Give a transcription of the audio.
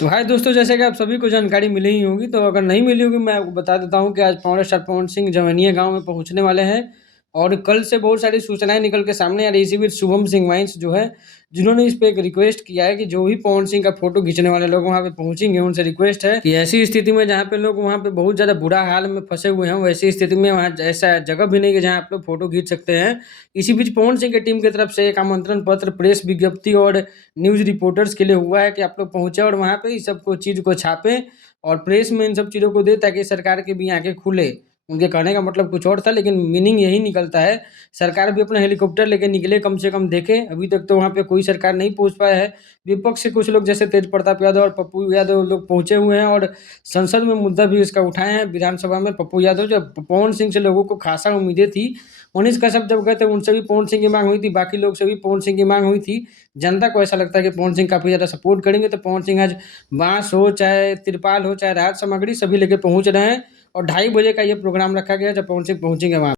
तो हाय दोस्तों, जैसे कि आप सभी को जानकारी मिली ही होगी, तो अगर नहीं मिली होगी मैं आपको बता देता हूँ कि आज पवन स्टार पवन सिंह जवनिया गाँव में पहुँचने वाले हैं। और कल से बहुत सारी सूचनाएँ निकल के सामने आ रही है। इसी बीच शुभम सिंह माइंस जो है, जिन्होंने इस पे एक रिक्वेस्ट किया है कि जो भी पवन सिंह का फ़ोटो खींचने वाले लोग वहाँ पे पहुँचेंगे, उनसे रिक्वेस्ट है कि ऐसी स्थिति में जहाँ पे लोग वहाँ पे बहुत ज़्यादा बुरा हाल में फँसे हुए हैं, वैसी स्थिति में वहाँ ऐसा जगह भी नहीं है जहाँ आप लोग फ़ोटो खींच सकते हैं। इसी बीच पवन सिंह की टीम की तरफ से एक आमंत्रण पत्र, प्रेस विज्ञप्ति और न्यूज़ रिपोर्टर्स के लिए हुआ है कि आप लोग पहुँचे और वहाँ पे इस सब को चीज़ को छापें और प्रेस में इन सब चीज़ों को दें, ताकि सरकार की भी आँखें खुले। उनके कहने का मतलब कुछ और था, लेकिन मीनिंग यही निकलता है। सरकार भी अपना हेलीकॉप्टर लेके निकले, कम से कम देखे। अभी तक तो वहाँ पे कोई सरकार नहीं पहुँच पाया है। विपक्ष के कुछ लोग जैसे तेज प्रताप यादव और पप्पू यादव लोग पहुँचे हुए हैं और संसद में मुद्दा भी इसका उठाए हैं। विधानसभा में पप्पू यादव, जो पवन सिंह से लोगों को खासा उम्मीदें थी। मनीष कश्यप जब गए थे, उनसे भी पवन सिंह की माँग हुई थी, बाकी लोग से भी पवन सिंह की माँग हुई थी। जनता को ऐसा लगता है कि पवन सिंह काफ़ी ज़्यादा सपोर्ट करेंगे, तो पवन सिंह आज बाँस हो, चाहे तिरपाल हो, चाहे राहत सामग्री, सभी लेके पहुँच रहे हैं। और 2:30 बजे का ये प्रोग्राम रखा गया है, जब पवन सिंह पहुँचेंगे वहाँ।